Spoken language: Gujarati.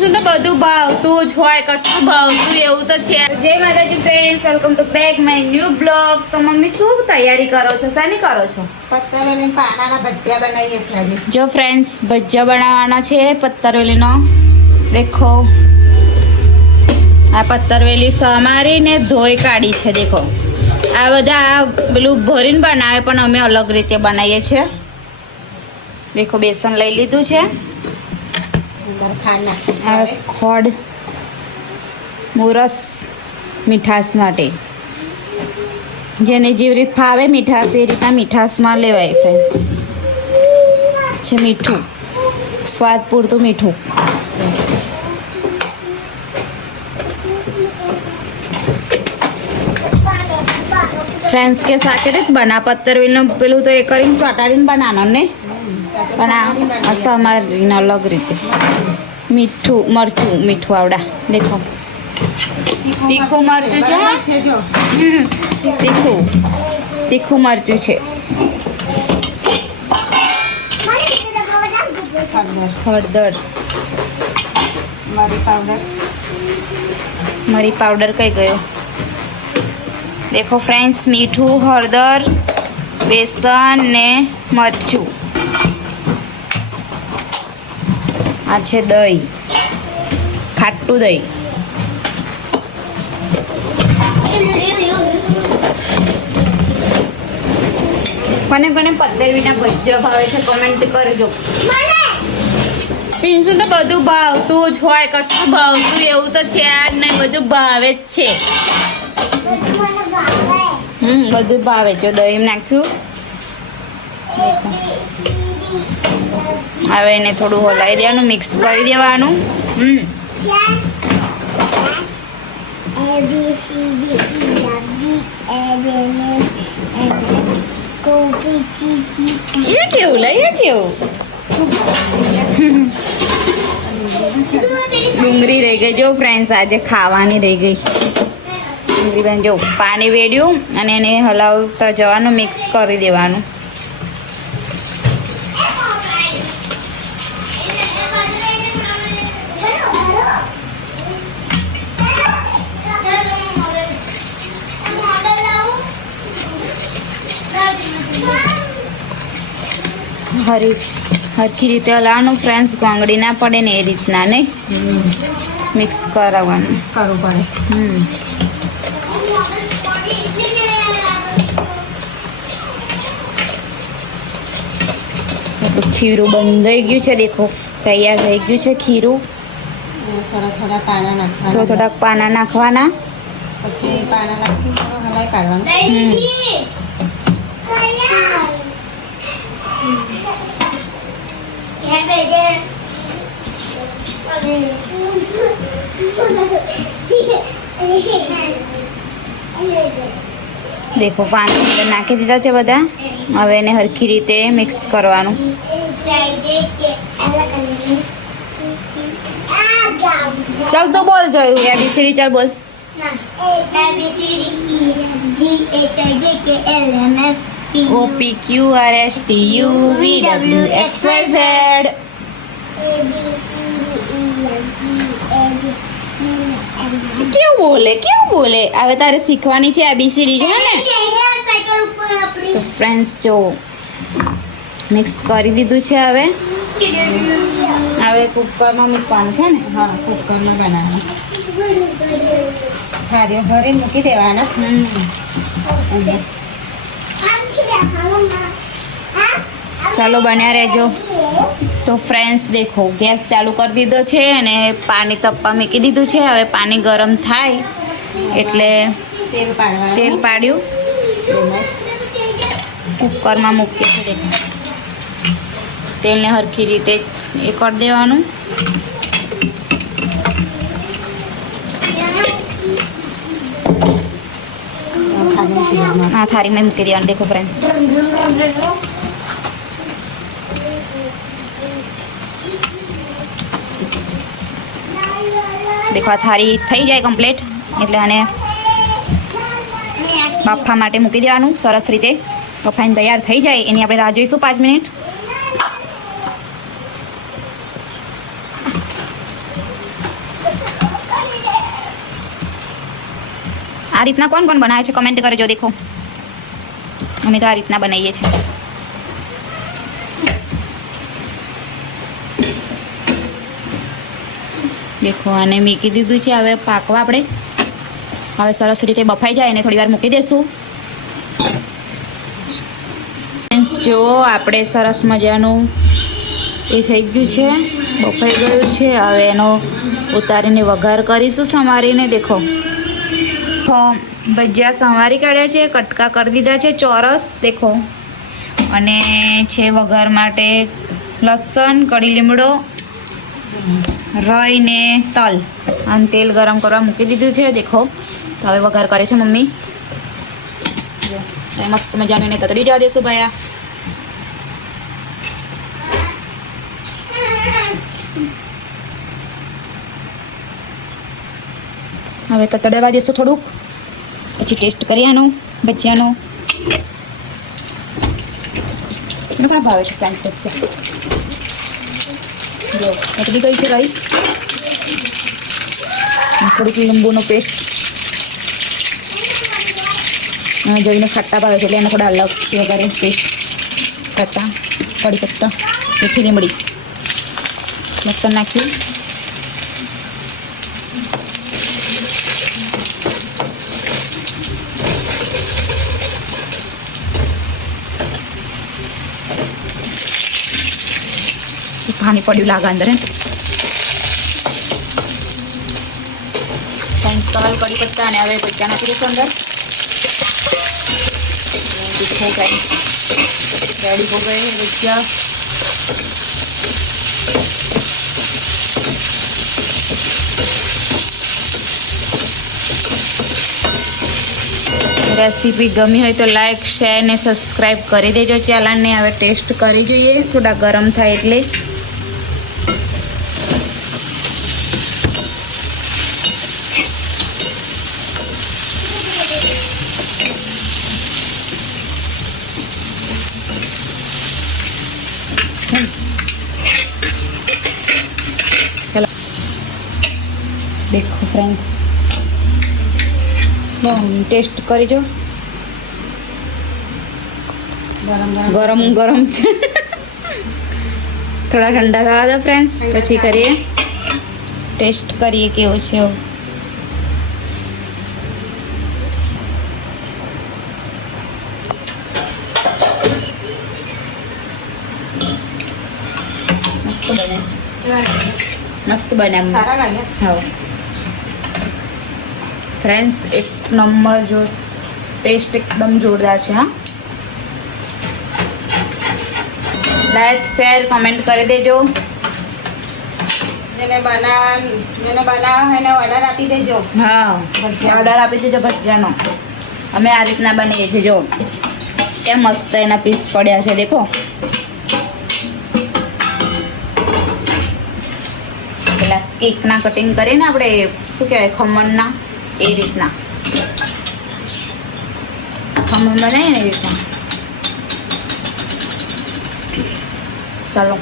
શું તો બધું ભાવતું જ હોય, કશું ભાવતું એવું તો છે. જય માતાજી friends, welcome to back my new blog. તો મમ્મી શું તૈયારી કરો છો, શાની કરો છો? પત્તરોલી પાનાના ભજીયા બનાવીએ છીએ આજે. જો ફ્રેન્ડ્સ, ભજીયા બનાવવાના છે પત્તરવેલીનો. દેખો આ પત્તરવેલી સમારીને ધોઈ કાઢી છે. દેખો આ બધા પેલું ભરીને બનાવે, પણ અમે અલગ રીતે બનાવીએ છીએ. દેખો બેસન લઈ લીધું છે, ખોડ મુરસ મીઠાશ માટે, જેને જેવી રીત ફાવે મીઠાશ એ રીતના મીઠાશમાં લેવાય. ફ્રેન્ડ્સ છે મીઠું, સ્વાદ પૂરતું મીઠું. ફ્રેન્ડ્સ કે સાથે રીત બના પત્તરવેલનું પેલું તો એ કરીને ચોટાડીને બનાવવાનું ને, પણ આ સમારીને અલગ રીતે. મીઠું મરચું મીઠું આવડા દેખો, તીખું મરચું છે, તીખું મરચું છે. હળદર, મરી પાવડર કઈ ગયો? દેખો ફ્રેન્ડ્સ, મીઠું, હળદર, બેસન ને મરચું. આ છે દહીં, ખાટું દહીં. કોને કોને પત્તરવેલીના ભજીયા ભાવે છે કમેન્ટ કરજો. પીંસું તો બધું ભાવતું જ હોય, કશું ભાવતું એવું તો છે જ નહીં, બધું ભાવે જ છે. બધું ભાવે છે. દહીં નાખ્યું, હવે એને થોડું હલાવી દેવાનું, મિક્સ કરી દેવાનું. એ કેવું લે, એ કેવું ડુંગળી રહી ગઈ. જો ફ્રેન્ડ્સ આજે ખાવાની રહી ગઈ ડુંગળી. બેન જો પાણી વેડ્યું અને એને હલાવતા જવાનું, મિક્સ કરી દેવાનું. હરખી રીતે હલાવવાનું ફ્રેન્ડ્સ, કોંગળી ના પડે ને એ રીતના નહીં, મિક્સ કરાવવાનું કરવું પડે. ખીરું બંધાઈ ગયું છે. દેખો તૈયાર થઈ ગયું છે ખીરું. થોડા પાના નાખવાના, થોડાક પાના નાખવાના, પછી પાના નાખી હલાવી કાઢવાનું. દેખો પાણી અંદર નાખી દીધા છે બધા. હવે એને હરખી રીતે મિક્સ કરવાનું. ચાલ તો બોલ જોયું ABCD, ચાલ બોલ. OPQRSTUVWXYZ. કેવું બોલે? હવે તારે શીખવાની છે ABCD છે ને. તો ફ્રેન્ડ્સ જો મિક્સ કરી દીધું છે. હવે કુકરમાં મૂકવાનું છે ને. હા, કુકરમાં બનાવવાનું. થાળીઓ ભરીને મૂકી દેવાના. ચાલો બન્યા રહેજો. તો ફ્રેન્ડ્સ દેખો ગેસ ચાલુ કરી દીધો છે અને પાણી તપવા મૂકી દીધું છે. હવે પાણી ગરમ થાય એટલે તેલ પાડ્યું, કુકરમાં મૂકીએ છીએ. દેખો તેલને હરખી રીતે એ કરી દેવાનું. હા, થાળીમાં મૂકી દેવાનું. દેખો ફ્રેન્ડ્સ, દેખો આ થાળી થઈ જાય કમ્પ્લીટ એટલે આને બાફા માટે મૂકી દેવાનું. સરસ રીતે બફાઈને તૈયાર થઈ જાય એની આપણે રાહ જોઈશું 5 મિનિટ. આ રીતના કોણ કોણ બનાવે છે કમેન્ટ કરજો. દેખો અમે તો આ રીતના બનાવીએ છીએ. દેખો અને મૂકી દીધું છે હવે પાકવા. આપણે હવે સરસ રીતે બફાઈ જાય અને થોડી વાર મૂકી દઈશું. જો આપણે સરસ મજાનું એ થઈ ગયું છે, બફાઈ ગયું છે. હવે એનો ઉતારીને વઘાર કરીશું સમારીને. દેખો ભજીયા સંવારી કાઢ્યા છે, કટકા કરી દીધા છે ચોરસ. દેખો અને છે વઘાર માટે લસણ, કડી લીમડો, રાઈ ને તલ અને તેલ ગરમ કરવા મૂકી દીધું છે. દેખો તો હવે વઘાર કરે છે મમ્મી. મસ્ત મજાને એને તતડી જવા દેશું ભાઈ. હવે તતડવા દેશું થોડુંક, પછી ટેસ્ટ કરી આનો ભજીયાનો. ઘણા ભાવે છે ફ્રેન્ડ્સ ભજીયા. જો તતડી ગઈ છે રાઈ. થોડુંક લીંબુનો પેસ્ટ જોઈને ખટ્ટા ભાવે છે એટલે એને થોડા અલગ વગેરે પેસ્ટ. ખટ્ટા, કડી પત્તા, મીઠી લીમડી, લસણ નાખ્યું. પાણી પડ્યું લાગે અંદર. ફ્રેન્ડ્સ તલ, કડી પત્તા અને હવે ભજીયા નાખી દઈશું અંદર. તીખો ફ્રેન્ડ્સ રેડી હો ગए ભજીયા. રેસીપી ગમી હોય તો લાઈક, શેર ને સબસ્ક્રાઈબ કરી દેજો ચેનલને. હવે ટેસ્ટ કરી જોઈએ, થોડા ગરમ થાય એટલે. चलो देखो फ्रेंड्स टेस्ट करी जो. गरम गरम છે. થોડા ઠંડા થવા દો ફ્રેન્ડ્સ, પછી કરીએ ટેસ્ટ કરીએ કેવો છે. મસ્ત બને સારા લાગ્યા. હા ફ્રેન્ડ્સ એક નંબર. જો ટેસ્ટ એકદમ જોરદાર છે. હા લાઈક, શેર, કમેન્ટ કરી દેજો. જેને બનાવવા હોય ને ઓર્ડર આપી દેજો. હા ઓર્ડર આપી દેજો ભજીયાનો. અમે આ રીતના બનાવીએ છીએ. જો કેમ મસ્ત એના પીસ પડ્યા છે. દેખો પેલા કેકના કટિંગ કરીને આપણે શું કહેવાય ખમણના એ રીતના ખમણ બનાવીએ ને એ રીતના. ચાલો